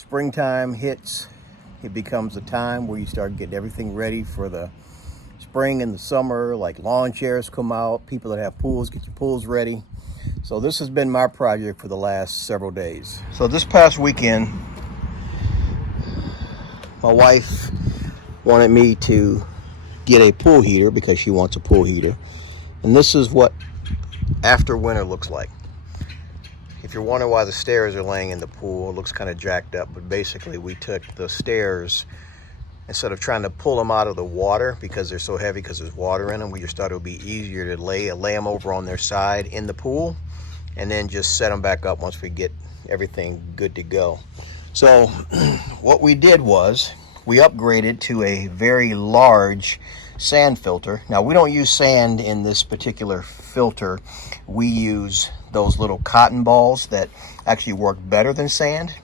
springtime hits, it becomes a time where you start getting everything ready for the spring and the summer, like lawn chairs come out, people that have pools, get your pools ready. So this has been my project for the last several days. So this past weekend, my wife wanted me to get a pool heater because she wants a pool heater. And this is what after winter looks like. If you're wondering why the stairs are laying in the pool, it looks kind of jacked up, but basically we took the stairs, instead of trying to pull them out of the water because they're so heavy because there's water in them, we just thought it would be easier to lay them over on their side in the pool and then just set them back up once we get everything good to go. So what we did was we upgraded to a very large sand filter. Now we don't use sand in this particular filter. We use those little cotton balls that actually work better than sand.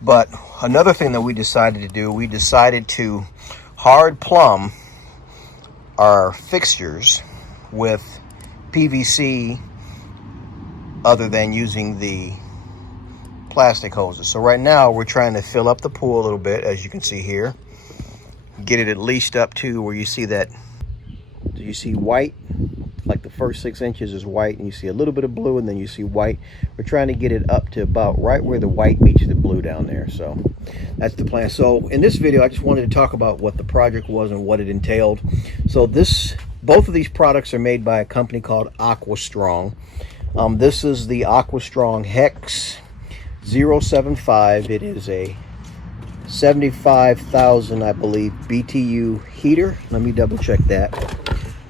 But another thing that we decided to do, we decided to hard plumb our fixtures with PVC other than using the plastic hoses. So right now we're trying to fill up the pool a little bit, as you can see here. Get it at least up to where you see that, do you see white? Like the first 6 inches is white, and you see a little bit of blue, and then you see white. We're trying to get it up to about right where the white meets the blue down there. So that's the plan. So in this video, I just wanted to talk about what the project was and what it entailed. So both of these products are made by a company called AquaStrong. This is the AquaStrong Hex 075. It is a 75,000, I believe, BTU heater. Let me double check that.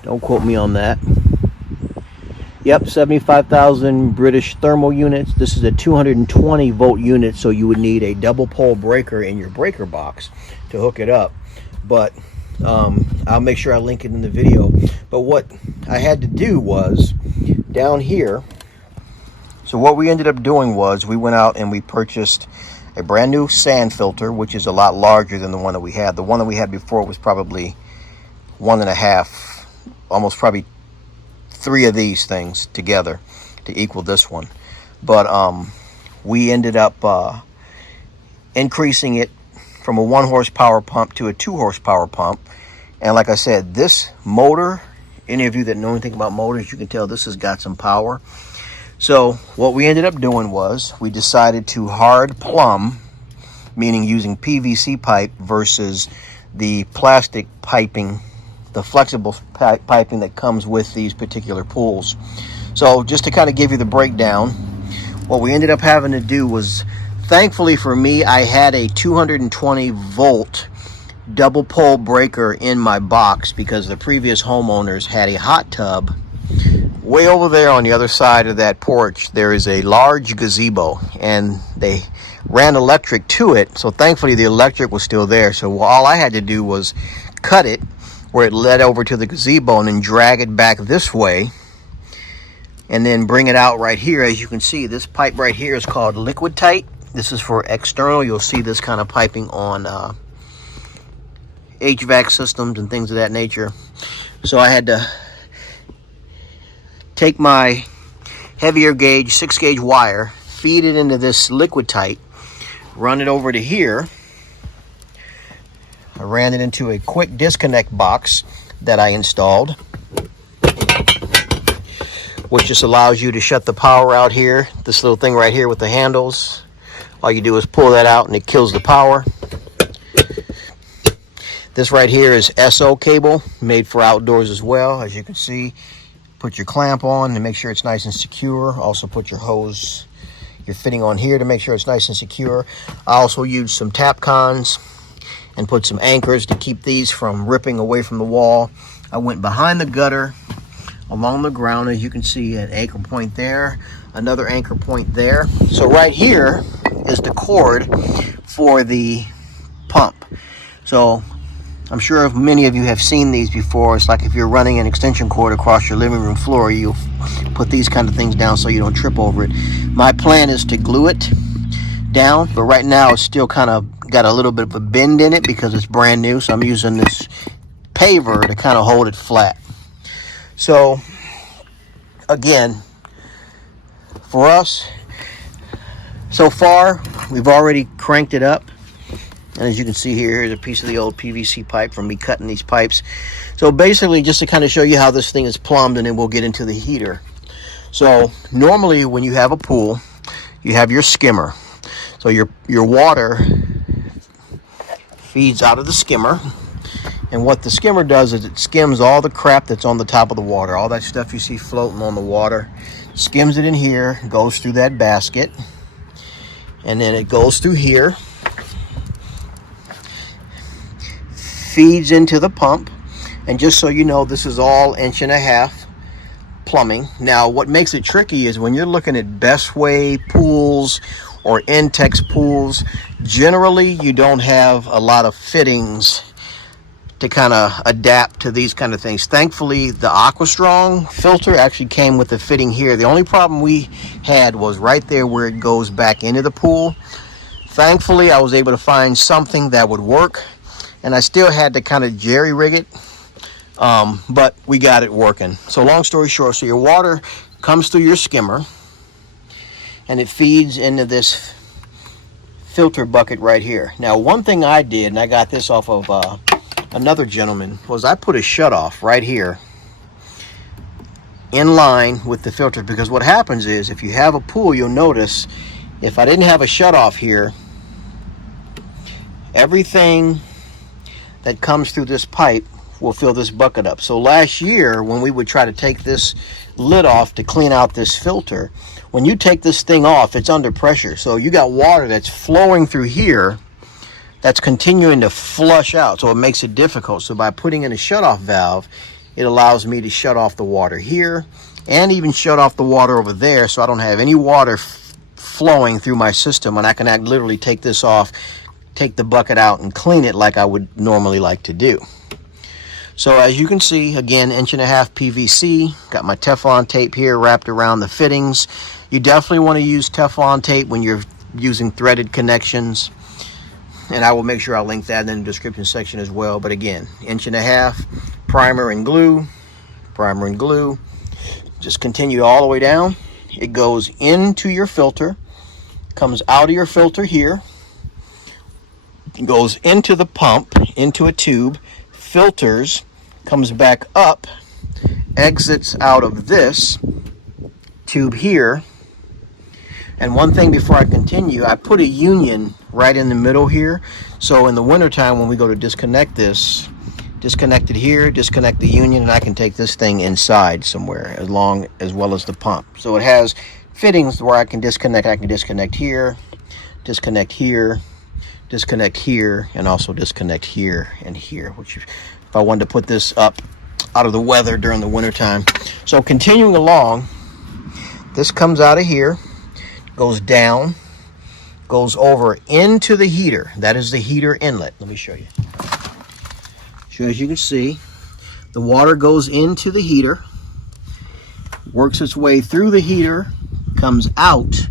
Don't quote me on that. Yep, 75,000 British thermal units. This is a 220 volt unit, so you would need a double pole breaker in your breaker box to hook it up. But I'll make sure I link it in the video. But what I had to do was down here. So what we ended up doing was we went out and we purchased a brand new sand filter, which is a lot larger than the one that we had. The one that we had before was probably 1.5, almost probably 3 of these things together to equal this one. But we ended up increasing it from a 1 horsepower pump to a 2 horsepower pump. And like I said, this motor, any of you that know anything about motors, you can tell this has got some power. So what we ended up doing was we decided to hard plumb, meaning using PVC pipe versus the plastic piping, the flexible piping that comes with these particular pools. So just to kind of give you the breakdown, what we ended up having to do was, thankfully for me, I had a 220 volt double pole breaker in my box because the previous homeowners had a hot tub. Way over there on the other side of that porch, there is a large gazebo, and they ran electric to it. So thankfully the electric was still there. So all I had to do was cut it where it led over to the gazebo and then drag it back this way and then bring it out right here. As you can see, this pipe right here is called liquid tight. This is for external. You'll see this kind of piping on HVAC systems and things of that nature. So I had to take my heavier gauge 6 gauge wire, feed it into this liquid tight, run it over to here. I ran it into a quick disconnect box that I installed, which just allows you to shut the power out here. This little thing right here with the handles, all you do is pull that out and it kills the power. This right here is SO cable, made for outdoors as well. As you can see, put your clamp on to make sure it's nice and secure. Also put your hose, your fitting on here to make sure it's nice and secure. I also used some tap cons and put some anchors to keep these from ripping away from the wall. I went behind the gutter along the ground. As you can see, an anchor point there, another anchor point there. So right here is the cord for the pump. So I'm sure many of you have seen these before. It's like if you're running an extension cord across your living room floor, you'll put these kind of things down so you don't trip over it. My plan is to glue it down, but right now it's still kind of got a little bit of a bend in it because it's brand new. So I'm using this paver to kind of hold it flat. So again, for us, So far, we've already cranked it up. And as you can see here, here's a piece of the old PVC pipe from me cutting these pipes. So basically, just to kind of show you how this thing is plumbed, and then we'll get into the heater. So normally when you have a pool, you have your skimmer. So your water feeds out of the skimmer. And what the skimmer does is it skims all the crap that's on the top of the water. All that stuff you see floating on the water. Skims it in here, goes through that basket. And then it goes through here. Feeds into the pump. And just so you know, this is all 1.5 inch plumbing. Now, what makes it tricky is when you're looking at Best Way pools or Intex pools, generally you don't have a lot of fittings to kind of adapt to these kind of things. Thankfully, the AquaStrong filter actually came with the fitting here. The only problem we had was right there where it goes back into the pool. Thankfully, I was able to find something that would work, and I still had to kind of jerry-rig it, but we got it working. So long story short, so your water comes through your skimmer, and it feeds into this filter bucket right here. Now, one thing I did, and I got this off of another gentleman, was I put a shutoff right here in line with the filter, because what happens is if you have a pool, you'll notice if I didn't have a shutoff here, everything that comes through this pipe will fill this bucket up. So last year when we would try to take this lid off to clean out this filter, when you take this thing off, it's under pressure. So you got water that's flowing through here that's continuing to flush out, so it makes it difficult. So by putting in a shutoff valve, it allows me to shut off the water here and even shut off the water over there, so I don't have any water flowing through my system, and I can literally take this off, take the bucket out, and clean it like I would normally like to do. So as you can see, again, 1.5 inch PVC. Got my Teflon tape here wrapped around the fittings. You definitely want to use Teflon tape when you're using threaded connections. And I will make sure I'll link that in the description section as well. But again, 1.5 inch, primer and glue, primer and glue. Just continue all the way down. It goes into your filter, comes out of your filter here, goes into the pump, into a tube, filters, comes back up, exits out of this tube here. And one thing before I continue, I put a union right in the middle here. So in the wintertime when we go to disconnect this, disconnect it here, disconnect the union, and I can take this thing inside somewhere as well as the pump. So it has fittings where I can disconnect. I can disconnect here, disconnect here, disconnect here, and also disconnect here and here, which if I wanted to put this up out of the weather during the wintertime. So continuing along, this comes out of here, goes down, goes over into the heater. That is the heater inlet. Let me show you. So as you can see, the water goes into the heater, works its way through the heater, comes out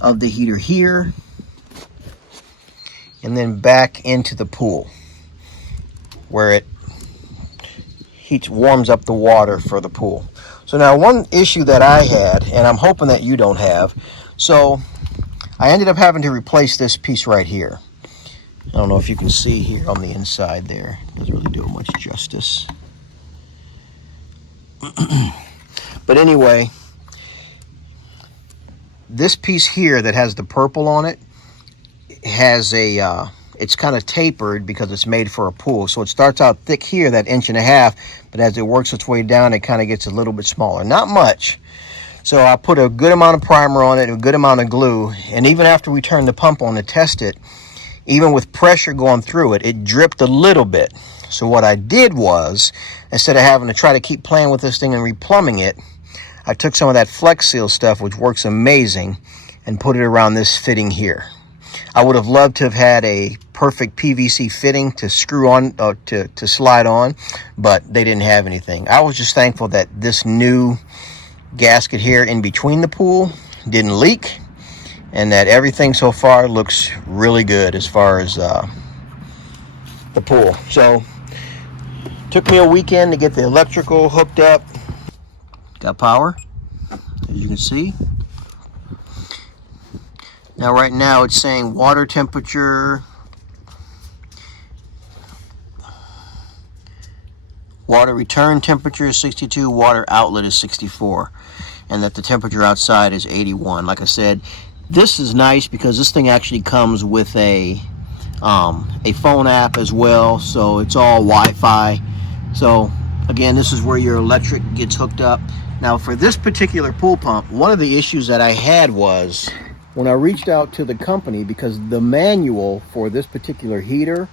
of the heater here, and then back into the pool where it warms up the water for the pool. So now one issue that I had, and I'm hoping that you don't have, so I ended up having to replace this piece right here. I don't know if you can see here on the inside there. It doesn't really do it much justice. But anyway, this piece here that has the purple on it has a, it's kind of tapered because it's made for a pool. So it starts out thick here, that 1.5 inch, but as it works its way down, it kind of gets a little bit smaller. Not much. So I put a good amount of primer on it, a good amount of glue, and even after we turned the pump on to test it, even with pressure going through it, it dripped a little bit. So what I did was, instead of having to try to keep playing with this thing and replumbing it, I took some of that Flex Seal stuff, which works amazing, and put it around this fitting here. I would have loved to have had a perfect PVC fitting to screw on, to slide on, but they didn't have anything. I was just thankful that this new gasket here in between the pool didn't leak, and that everything so far looks really good as far as the pool. So took me a weekend to get the electrical hooked up. Got power, as you can see. Now right now it's saying water temperature, water return temperature is 62, water outlet is 64, and that the temperature outside is 81. Like I said, this is nice because this thing actually comes with a phone app as well, so it's all Wi-Fi. So again, this is where your electric gets hooked up. Now for this particular pool pump, one of the issues that I had was when I reached out to the company, because the manual for this particular heater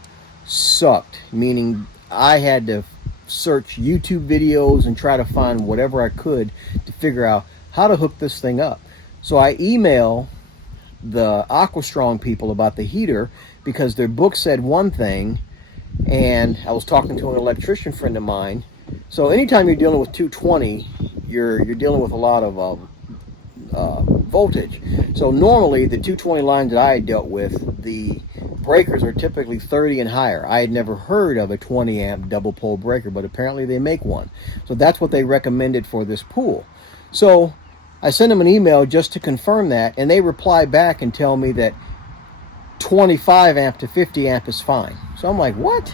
sucked, meaning I had to search YouTube videos and try to find whatever I could to figure out how to hook this thing up. So I email the AquaStrong people about the heater because their book said one thing, and I was talking to an electrician friend of mine. So anytime you're dealing with 220, you're dealing with a lot of voltage. So normally the 220 lines that I had dealt with, the breakers are typically 30 and higher. I had never heard of a 20 amp double pole breaker, but apparently they make one. So that's what they recommended for this pool. So I sent them an email just to confirm that, and they reply back and tell me that 25 amp to 50 amp is fine. So I'm like, what?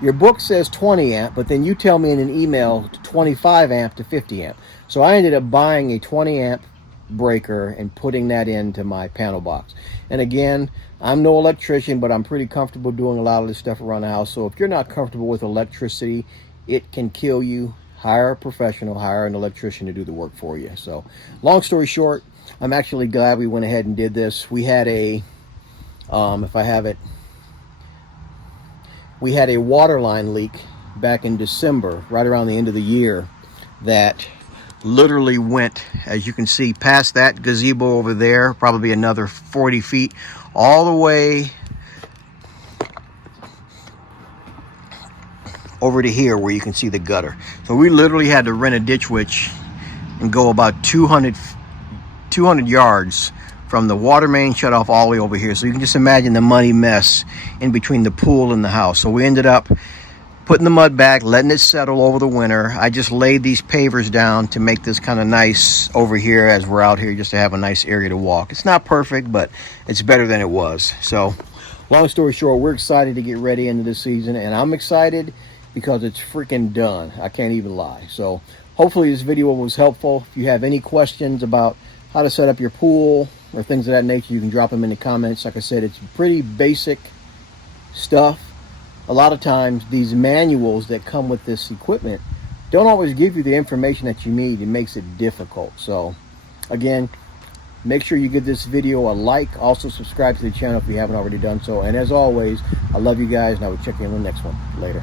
Your book says 20 amp, but then you tell me in an email 25 amp to 50 amp. So I ended up buying a 20 amp breaker and putting that into my panel box. And again, I'm no electrician, but I'm pretty comfortable doing a lot of this stuff around the house. So if you're not comfortable with electricity, it can kill you. Hire a professional, hire an electrician to do the work for you. So long story short, I'm actually glad we went ahead and did this. We had a if I have it, we had a water line leak back in December, right around the end of the year, that literally went, as you can see, past that gazebo over there, probably another 40 feet, all the way over to here where you can see the gutter. So we literally had to rent a ditch witch and go about 200 yards from the water main shut off all the way over here. So you can just imagine the muddy mess in between the pool and the house. So we ended up putting the mud back, letting it settle over the winter. I just laid these pavers down to make this kind of nice over here as we're out here, just to have a nice area to walk. It's not perfect, but it's better than it was. So long story short, we're excited to get ready into this season, and I'm excited because it's freaking done. I can't even lie. So hopefully this video was helpful. If you have any questions about how to set up your pool or things of that nature, you can drop them in the comments. Like I said, it's pretty basic stuff. A lot of times these manuals that come with this equipment don't always give you the information that you need. It makes it difficult. So again, make sure you give this video a like. Also subscribe to the channel if you haven't already done so. And as always, I love you guys, and I will check you in on the next one. Later.